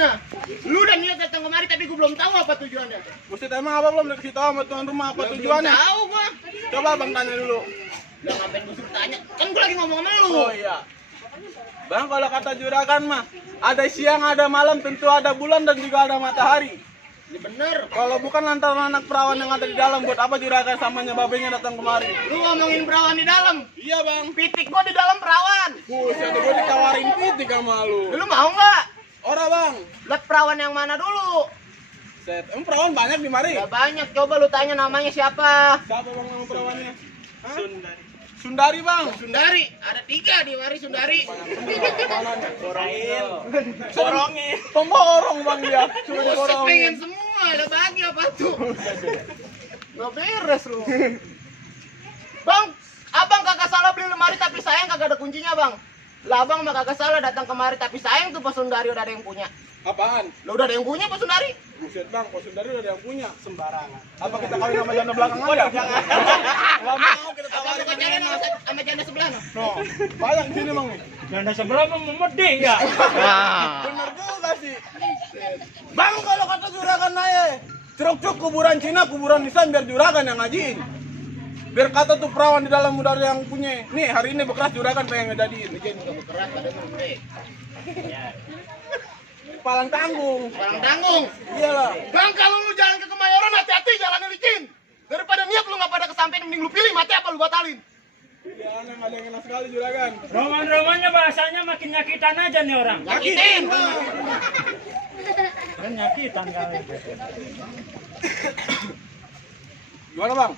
tujuannya. Lu udah niat datang kemari tapi gue belum tahu apa tujuannya. Buset, emang apa belum dikasih tahu sama tuan rumah apa tujuannya? Belum tahu gua. Coba bang tanya dulu. Udah ngapain gue suruh tanya? Kan gue lagi ngomong sama lu. Oh iya. Bang, kalau kata juragan mah, ada siang, ada malam, tentu ada bulan dan juga ada matahari. Ini bener. Kalau bukan lantaran anak perawan yang ada di dalam, buat apa juragan samanya babenya datang kemari? Lu ngomongin perawan di dalam. Iya bang. Pitik gua di dalam perawan. Buset, gue ditawarin pitik sama lu. Lu mau nggak? Ora bang. Lihat perawan yang mana dulu? Set, emang perawan banyak di mari? Ya banyak. Coba lu tanya namanya siapa? Siapa bang nama perawannya? Hah? Sundari. Sundari bang. Sundari. Ada 3 di mari Sundari. Borongin. Pemborong bang dia. Suruh Buset, diborongin. pengen semua. Ada bagi apa tuh? Nggak beres lu. Bang, abang kagak salah beli lemari tapi sayang kagak ada kuncinya bang. Lah abang mah kagak salah datang kemari tapi sayang tuh Pak Sundari udah ada yang punya. Apaan? Lo udah ada yang punya Pak Sundari? Buset bang, Pak Sundari udah ada yang punya. Sembarangan. Apa kita kawin sama janda belakang aja? Nggak mau kita Apa tawarin lu pacaran sama janda sebelah? No? No, banyak di sini bang nih. Janda sebelah mah memedih ya. Bener juga sih. Bang, kalau kata juragan aja, truk-truk kuburan Cina, kuburan Islam biar juragan yang ngajiin. Biar kata tuh perawan di dalam udah ada yang punya. Nih hari ini bekeras juragan pengen ngejadiin. Jadi nggak berkeras pada gede. Palang tanggung. Barang tanggung. Iyalah. Bang kalau lu jalan ke Kemayoran hati-hati jalannya licin. Daripada niat lu nggak pada kesampaian mending lu pilih mati apa lu batalin. Pilihan yang ada yang enak sekali juragan. Roman-romannya bahasanya makin nyakitan aja nih orang. Nyakitin. Kan nyakitan kali. Gimana bang?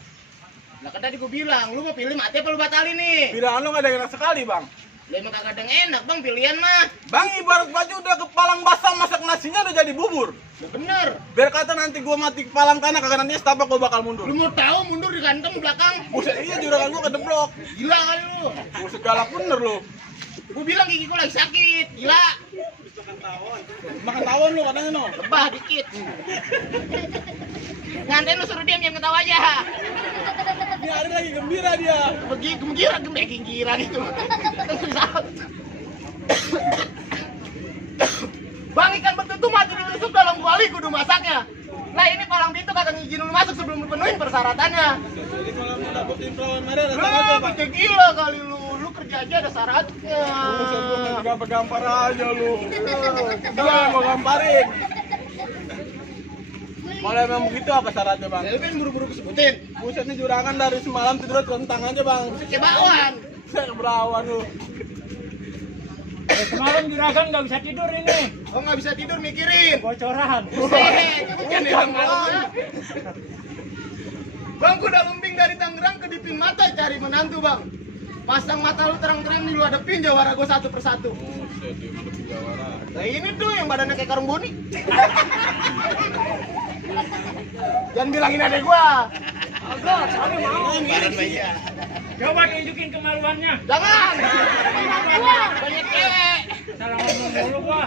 Lah kan tadi gua bilang lu mau pilih mati apa lu batalin nih. Pilihan lu nggak ada yang enak sekali bang. Lah emang kagak ada yang enak bang pilihan mah. Bang ibarat baju udah kepalang basah masak nasinya udah jadi bubur. Lah bener. Biar kata nanti gua mati kepalang tanah kagak nanti setapak gua bakal mundur. Lu mau tahu mundur di kantong belakang. Buset, iya juragan gua kedeblok. Gila kali lu. Buset galak bener lu. Gua bilang gigi gua lagi sakit. Gila. Makan tawon lu katanya no. Lebah dikit. Nganten lu suruh diam jangan ketawa aja. Dia hari lagi gembira dia. Gembira gembira gitu. Bang ikan betutu mati ditusuk dalam kuali kudu masaknya. Nah ini palang pintu kagak ngizinin lu masuk sebelum lu penuhin persyaratannya. Jadi kalau mau dapetin perawan Maria ada Lu syaratnya bang. bocah gila kali lu kerja aja ada syaratnya. Buset lu main gampar-gampar aja lu. Gila mau gamparin. Kalau emang begitu apa syaratnya bang? Lu pengen buru-buru kesebutin. Buset nih juragan dari semalam tidur terentang aja bang. Kebauan. Saya berawan lu. Semalam juragan nggak bisa tidur ini. Oh nggak bisa tidur mikirin. Bocoran. Buset, hujan ya malamnya. Bang, gua udah lumbing dari Tangerang ke Dipin Mata cari menantu bang. Pasang mata lu terang-terang nih lu hadepin jawara gua satu persatu. Buset dia mana jawara. Nah ini tuh yang badannya kayak karung boni. Jangan bilangin adek gua. Agak, saya mau. Badan bayi. Coba tunjukin kemaluannya. Jangan. Banyak cewek. Salah ngomong mulu gua.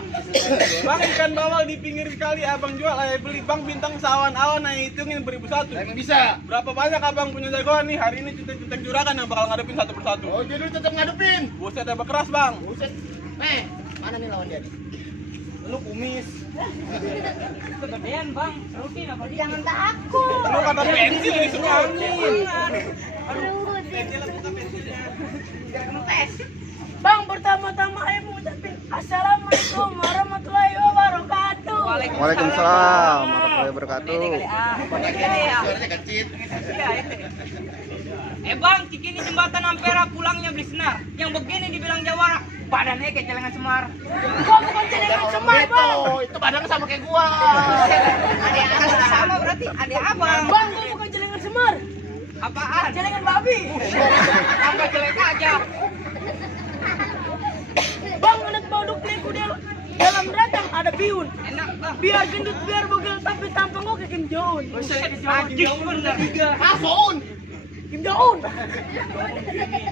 Bang ikan bawal di pinggir kali abang jual ayah beli bang bintang sawan-awan ayah hitungin beribu satu. Emang bisa. Berapa banyak abang punya jagoan nih hari ini centeng-centeng juragan yang bakal ngadepin satu persatu. Oh jadi lu tetap ngadepin. Buset ada keras bang. Buset. Mana nih lawan dia nih? Lu kumis. Kegedean bang. Rutin apa dia? Jangan takut. Lu kata pensil disuruh angin. Aduh, Tes. Bang, pertama-tama saya mau ucapin Assalamualaikum warahmatullahi wabarakatuh. Waalaikumsalam warahmatullahi wabarakatuh. Suaranya kecil. Bang, Cikini jembatan Ampera pulangnya beli senar. Yang begini dibilang Jawara, badannya kayak celengan semar. Gua bukan celengan semar, Bang. Itu badannya sama kayak gua. Ada sama berarti ada abang. Bang, gua bukan celengan semar. Apaan? Celengan babi. Tambah jelek aja. Bang, anak bauduk liku dalam radang ada biun. Enak bang. Biar gendut, biar bogel, tapi tampang gua kayak Kim Jong-un. Anjing bener. Ah, Soun. Kim Jong-un.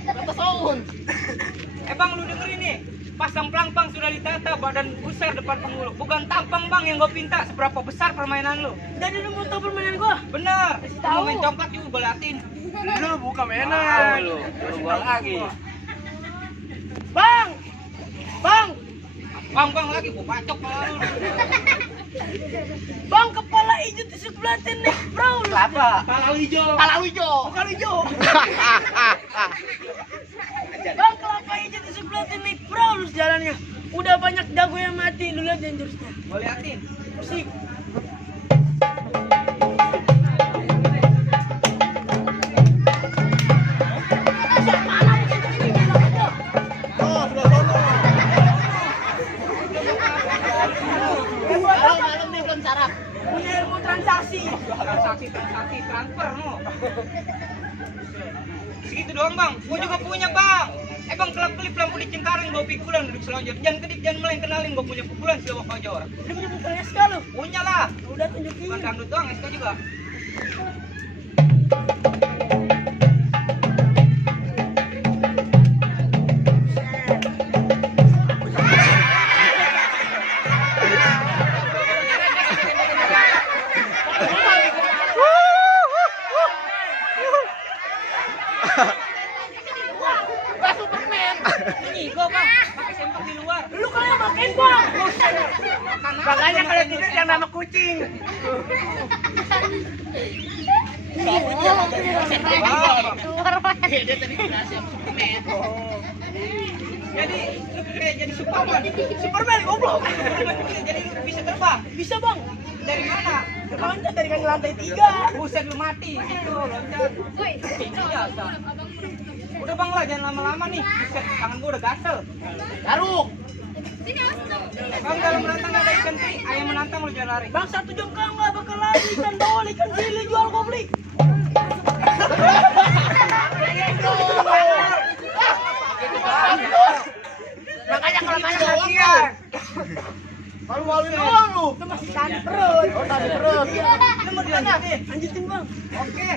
Kata Soun. Bang lu dengerin nih. Pasang pelangpang sudah ditata, badan besar depan penghulu. Bukan tampang bang yang gue pinta. Seberapa besar permainan lu? Jadi lu mau tahu permainan gua? Bener. Tahu. Lu main congklak juga belatin. Lu buka mainan. Lu gua lagi. Bang. Bang. Bang lagi gua pacok kalau lu. Bang, kepala hijau tusuk belatin naik perahu. Kelapa. Kalau hijau. Kalau hijau. Kalau hijau. Bang, kelapa hijau tusuk belatin naik perahu lu jalannya. Udah banyak jago yang mati, lu lihat yang jurusnya. Mau liatin. Musik. Oh, sudah sono. Malam-malam nih belum sarap. Punya ilmu transaksi. Transaksi transfer no. Segitu doang bang. Gua juga punya bang. Bang kelap-kelip lampu di Cengkareng bawa pikulan duduk selonjor. Jangan kedip, jangan meleng kenalin gua punya pikulan si Wak Kojor. Dia punya bukan SK lu. Punya lah. Udah tunjukin. Bukan dangdut doang, SK juga. Ini gua bang, pakai sempak di luar. Lu kan yang makin bang. Makanya kalau tidur yang nama kucing. Dia tadi berhasil Superman. Jadi lu kayak jadi Superman. Superman goblok. Jadi lu bisa terbang. Bisa bang. Dari mana? Loncat dari kaki lantai 3. Buset lu mati situ loncat. Biasa. Udah bang lah, jangan lama-lama nih. Buset, tangan gua udah gatel. Garuk. Bang dalam menantang ada ikan teri, ayam menantang lu jangan lari. Bang 1 jam kau nggak bakal lari ikan bawal ikan sili jual kau beli. Makanya kalau tanya Doang, latihan. Malu-maluin doang lu. Itu masih tadi perut. Oh tadi perut. Lu mau dilanjutin? Lanjutin bang. Oke.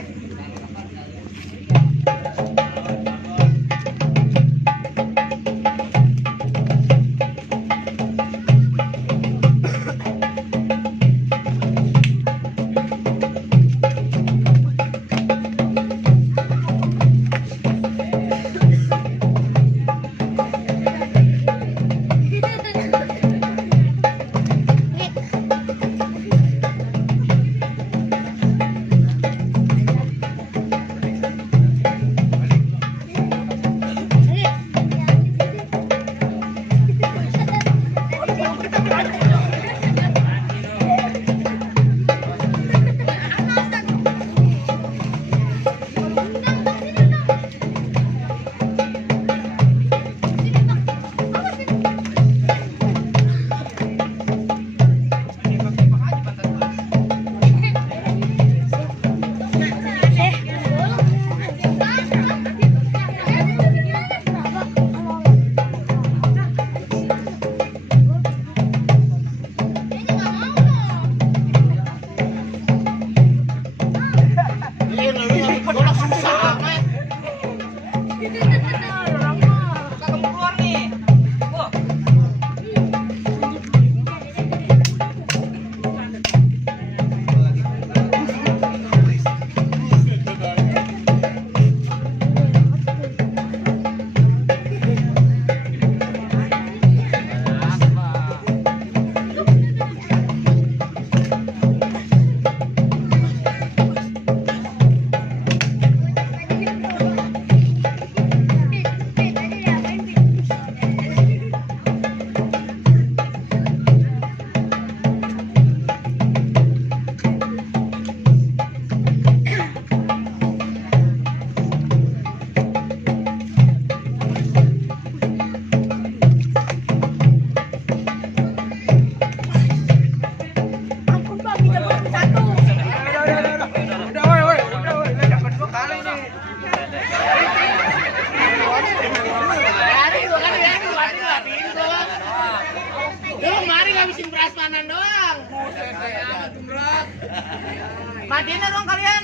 Matiin dong kalian.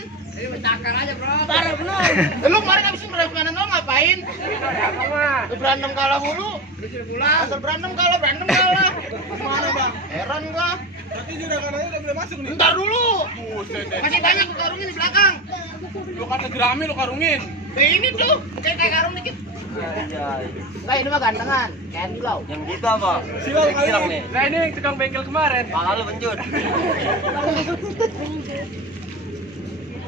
Parah bener. Lu kemarin habisin berantem dong ngapain? Lu berantem kalah mulu. Asal berantem kalah. Mana bang? Heran gua. Berarti juragan aja udah boleh masuk nih. Ntar dulu. Buset deh. Masih banyak gua karungin di belakang. Lu kata jerami lu karungin. Ini tuh kayak karung dikit. Enggak, ini mah gantengan. Kayak Silau. Yang gitu apa? Silau kali. Silau nih. Nah ini yang tukang bengkel kemarin. Pala lu bencut.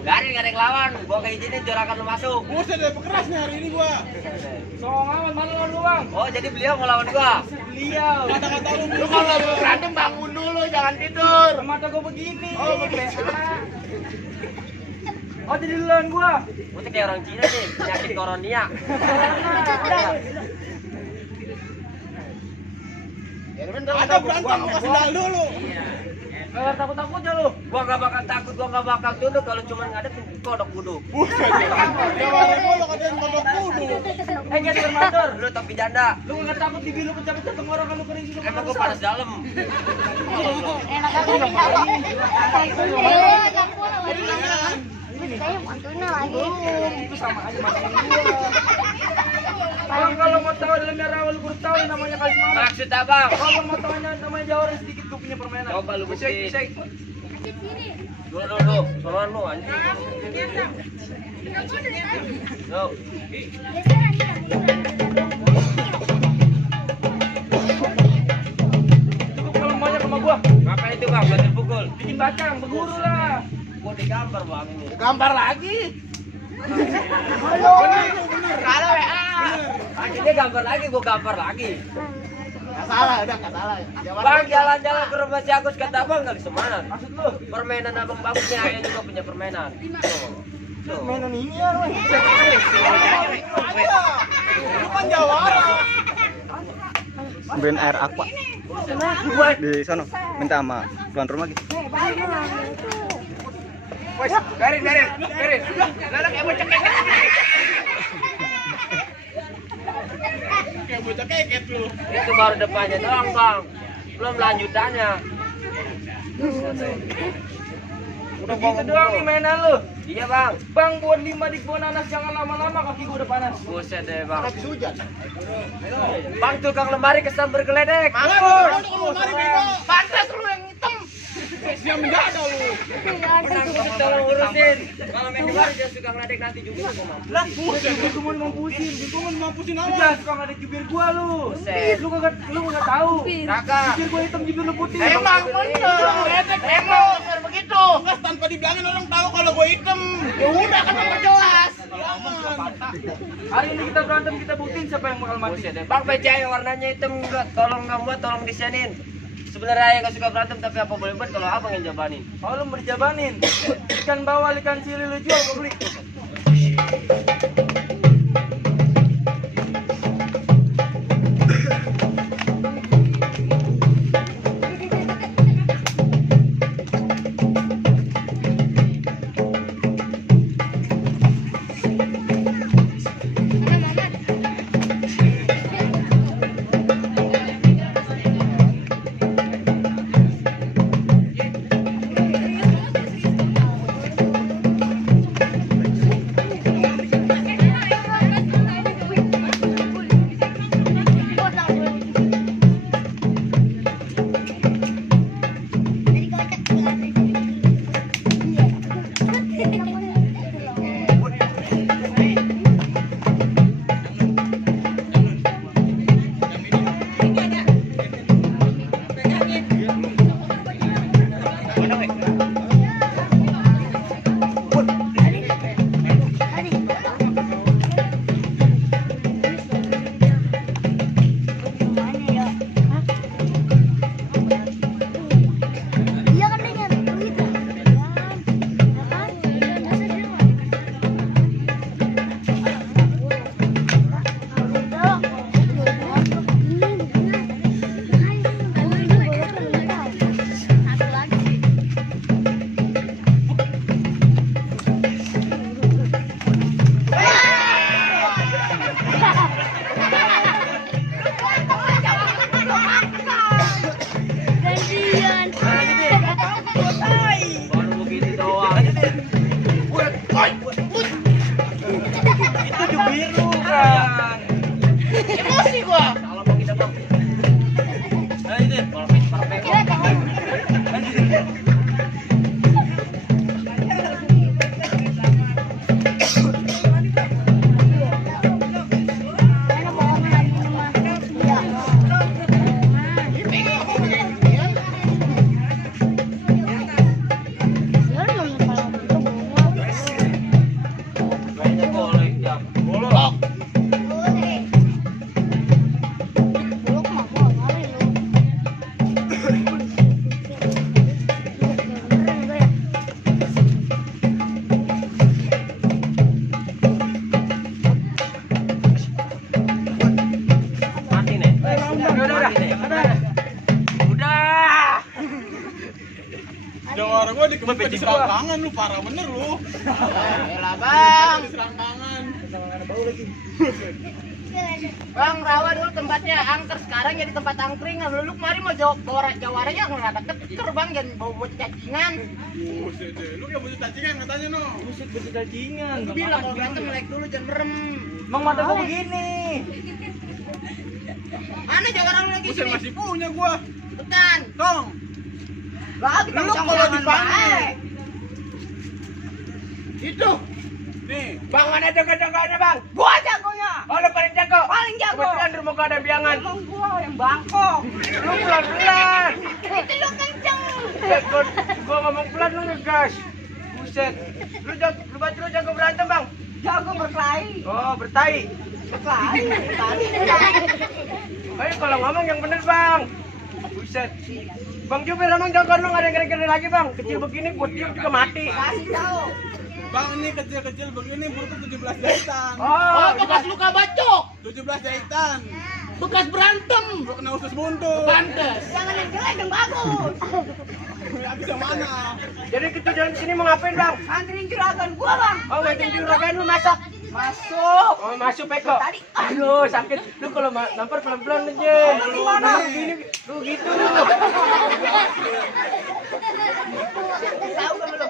Biarin gak ada yang lawan. Gua kayak gini jorakan lu masuk. Buset deh, pekeras nih hari ini gua. Song amat mana lawan lu bang? Oh jadi beliau mau lawan gua. Beliau. Kata-kata lu Lu kalau mau berantem bangun dulu, jangan tidur. Mata gua begini. Oh, begitu. Oh jadi lu lawan gua. Gua tuh kayak orang Cina nih, penyakit koronia. Ya bener, ada berantem mau kasih dal dulu. Gak takut-takut ya lu. Gua gak bakal takut, gua gak bakal tunduk kalau cuma ngadepin kodok kudu. Buset deh. Kemarin gua lo katain kodok kudu. Guys, bermotor. Lu topi janda. Lu gak takut dibilu pecah-pecah tenggorokan lu kering susu. Emang gua panas dalam. Itu sama aja masalah gua. Bang kalau mau tahu dalamnya rawa lu baru tahu yang namanya kali semarang. Maksud abang? Kalau mau tahu namanya Jawa sedikit gua punya permainan. Coba lu buktiin. Cek. Dulu, soal lu anjing. Yo. Cukup kalau maunya sama gua. Ngapain itu bang? Ganti pukul. Bikin bacang, berburu lah. Gua digambar bang ini. Gambar lagi. Kalau WA. Akhirnya gambar lagi, gua gambar lagi. Enggak salah, udah enggak salah. Bang jalan-jalan ke rumah si Agus kata abang kali semana. Maksud lu? Permainan abang bagusnya ayah juga punya permainan. Tuh. Mainan ini ya lu. Aja. Lu kan jawara. Beliin air aqua di sana, minta sama tuan rumah gitu. Wes, garin. Lalu kayak bocah keket. Kayak bocah keket lu. Itu baru depannya doang bang, belum lanjutannya. Udah gitu doang nih mainan lu. Iya bang. Bang buat 5 di kebun nanas jangan lama-lama kaki gua udah panas. Buset deh bang. Habis hujan. Bang tukang lemari kesambar geledek. Mampus. Lu mari bego. Pantas lu yang hitam. Siap menjaga lu. Menang tolong urusin. Kalau main lemari jangan suka ngeledek nanti juga gua mau. Lah, buset deh. Gua mau mampusin. Gua mau mampusin Lu apa? jangan suka ngadek jubir gua lu. Buset. Lu kagak tahu. Kakak. Jubir gua hitam jubir lu putih. Emang bener. Emang bener begitu. Mas tanpa dibilangin orang tahu kalau gua hitam. Ya udah kan memperjelas. Hari ini kita berantem kita buktiin siapa yang bakal mati. Buset deh. Bang PCA yang warnanya hitam enggak, tolong nggak buat, tolong desainin. Sebenarnya ayah gak suka berantem tapi apa boleh buat kalau abang yang jabanin. Oh lu mau dijabanin. Ikan bawal ikan cili lu jual gua beli. Jawara gua dikebet di serangkangan lu, parah bener lu. Elah bang. Di serangkangan. Bang, rawa dulu tempatnya angker, sekarang jadi tempat angkringan. Lu kemarin mau jawaranya ngerada keker bang, jangan bawa cacingan. Buset deh, lu kayak bocah cacingan katanya no. Buset bajingan. Aku bilang kalau berantem melek dulu, jangan merem. Emang mata gua begini. Mana jawara lu lagi Buset sini? masih punya gua. Bukan. Tong. Lagi Lu kalau dipanggil itu. nih, Bang, mana jago-jagoannya bang? Gua jagonya. Oh, lu paling jago. Paling jago. Kebetulan di rumah gua ada biangan. Emang gua yang bangkok. Lu pelan-pelan. Itu lu kenceng. Gua ngomong pelan lu ngegas. Buset. Lu jago berantem bang? Jago berkelahi. Oh, bertai. Berkelahi. Ayo kalau ngomong yang bener bang. Buset. Bang Jubir emang jagoan lu nggak ada yang gede-gede lagi bang. Kecil begini gua tiup juga mati. Kasih tahu. Bang ini kecil-kecil begini buruk 17 jahitan. Oh, bekas luka bacok. 17 jahitan. Bekas berantem. Lu kena usus buntu. Pantes. Jangan yang jelek yang bagus. Habis yang mana? Jadi kita jalan ke sini mau ngapain bang? Anterin juragan gua bang. Oh, ngantin juragan lu masak. Masuk. Oh, masuk Peko. Tadi. Aduh, sakit. Lu kalau nampar pelan-pelan aja. Gimana? Lu gini, lu gitu lu. Tahu kan lu?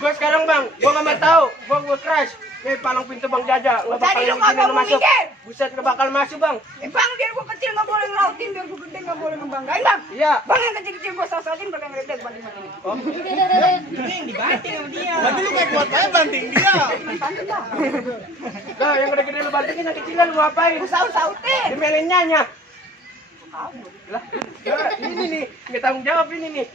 Gua sekarang bang, gua nggak mau tahu. Gua crash. Nih palang pintu bang Jaja, nggak bakal Tadi lu izinin kagak lu mau masuk. mikir. Buset nggak bakal masuk bang. Bang biar gua kecil nggak boleh ngelautin, biar gua gede nggak boleh ngebanggain bang. Iya. Bang yang kecil-kecil gua sasarin, bang yang gede banding sama ini. Ini yang dibanting sama dia. Berarti lu kayak kuat aja banting dia. Banting bang. Nah, yang gede-gede lu bantingin, yang kecilan lu ngapain? Sautin. Dimelin nyanya. Lah, ini nih, nggak tanggung jawab ini nih.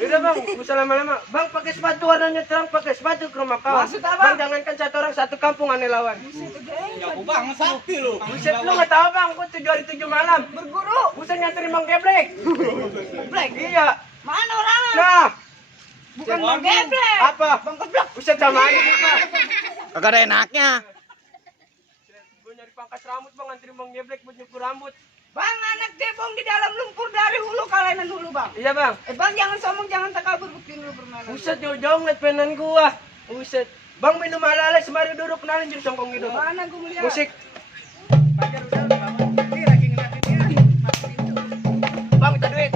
Udah bang, gak usah lama-lama. Bang pakai sepatu warnanya terang, pakai sepatu ke rumah kawan. Maksud apa? Bang jangankan satu orang satu kampung aneh lawan. Jago banget lu. Sakti lu. Buset lu nggak tahu bang, gua 7 hari 7 malam. Berguru. Buset nyanterin bang geblek. Geblek. Iya. Mana orangnya? Nah, Bukan bang geblek. apa? Bang geblek. Buset sama aja kita. Kagak ada enaknya. Gua nyari pangkas rambut bang, nganterin bang geblek buat nyukur rambut. Bang anak cebong di dalam lumpur dari hulu kalian hulu bang. Iya bang. Bang jangan sombong, jangan takabur, buktiin lu permainan. Buset jauh-jauh ngeliat penan gua. Buset. Bang minum ala-ala sembari duduk kenalin jadi songkong hidup. Mana gua melihat? Musik. Bang minta duit.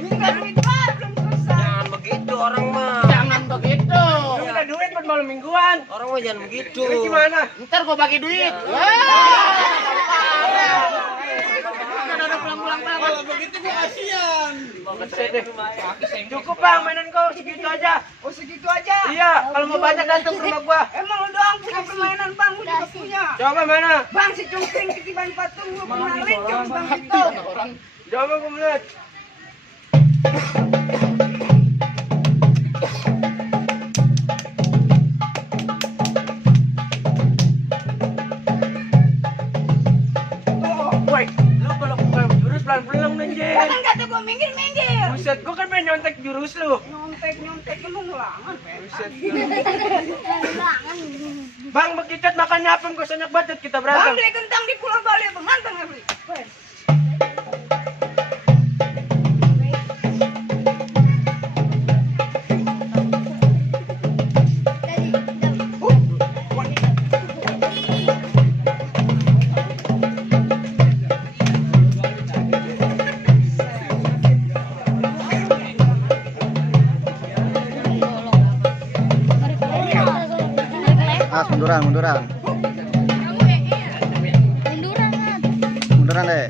Minta duit Pak, belum selesai. Jangan begitu orang mah. Jangan begitu. Lu minta duit buat malam mingguan. Orang mah jangan begitu. Duit gimana? Ntar gua bagi duit. Kalau begitu gua kasihan. Buset deh. Cukup bang, mainan kau segitu aja. Oh segitu aja. Iya, kalau mau banyak datang ke rumah gua. Emang lu doang punya permainan bang, gua juga punya. Coba mana? Bang si cungkring ketiban patung gua kenalin ke bang itu. Coba gua melihat. Woi, lu kalau bukan jurus pelan-pelan anjir. Kan kata gua minggir-minggir. Buset, gua kan pengen nyontek jurus lu. Nyontek lu ngulangan. Buset. Bang, begitu makannya apa? Gak usah batut kita Bang berantem. beli kentang di Pulau Bali, bang manteng ya beli. Munduran. Munduran deh.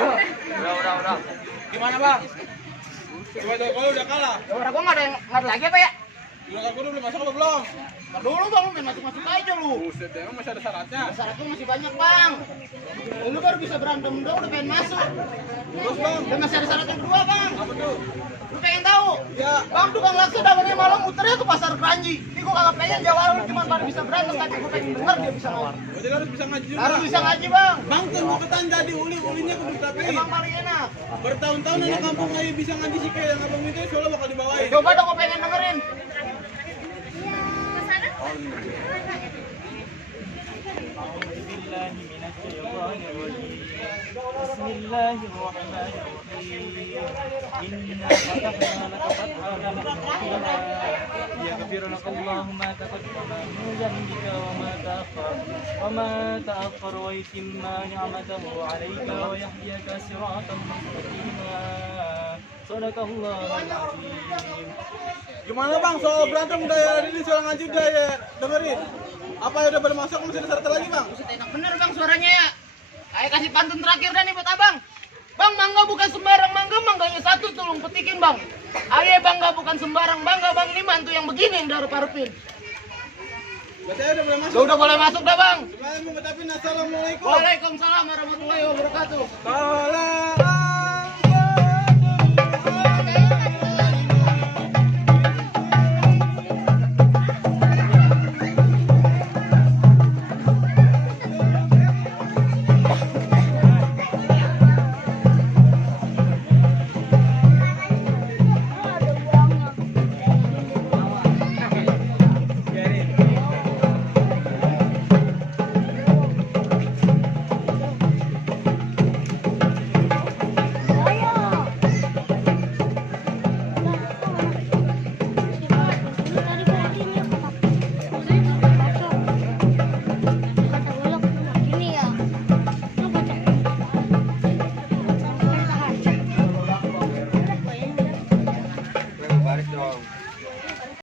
Udah. Gimana bang? Coba kalau udah kalah. Orang gua nggak ada lagi apa ya? Juragan kudu belum masuk apa belum? Ntar dulu bang, lu main masuk-masuk aja lu. Buset, emang masih ada syaratnya. Syaratnya masih banyak bang. Lu baru bisa berantem dong, udah pengen masuk. Terus bang, Dan masih ada syarat yang kedua bang. apa tuh? Lu pengen tahu? Ya, Bang tukang laksa dagangnya malam muternya ke pasar Keranji. Ini gua kagak pengen jawab cuma baru bisa berantem tapi gua pengen denger dia bisa ngomong. berarti harus bisa ngaji juga. Harus bisa ngaji bang. Bang tuh mau ketan jadi ulinya kudu tapein. Emang paling enak. Bertahun-tahun anak kampung aja bisa ngaji sih kayak yang abang itu soalnya bakal dibawain. Coba dong gua pengen dengerin. بسم الله الرحمن الرحيم إنا فتحنا لك فتحا مبينا ليغفر لك الله ما تقدم من ذنبك وما تأخر ويتم نعمته عليك ويهديك صراطا مستقيما صدق الله العظيم. Gimana bang soal berantem udah ya ini soal ngaji udah ya dengerin. Apa ya udah bermasuk masih ada syarat lagi bang? Buset enak bener bang suaranya ya. Ayo kasih pantun terakhir dah nih buat abang. Bang, mangga bukan sembarang mangga, mangganya satu tolong petikin bang. Ayo bangga bukan sembarang bangga bang, ini mantu yang begini yang darah parpin. Berarti udah boleh masuk. Udah boleh masuk dah bang. Semuanya mau ngucapin assalamualaikum. Waalaikumsalam warahmatullahi wabarakatuh.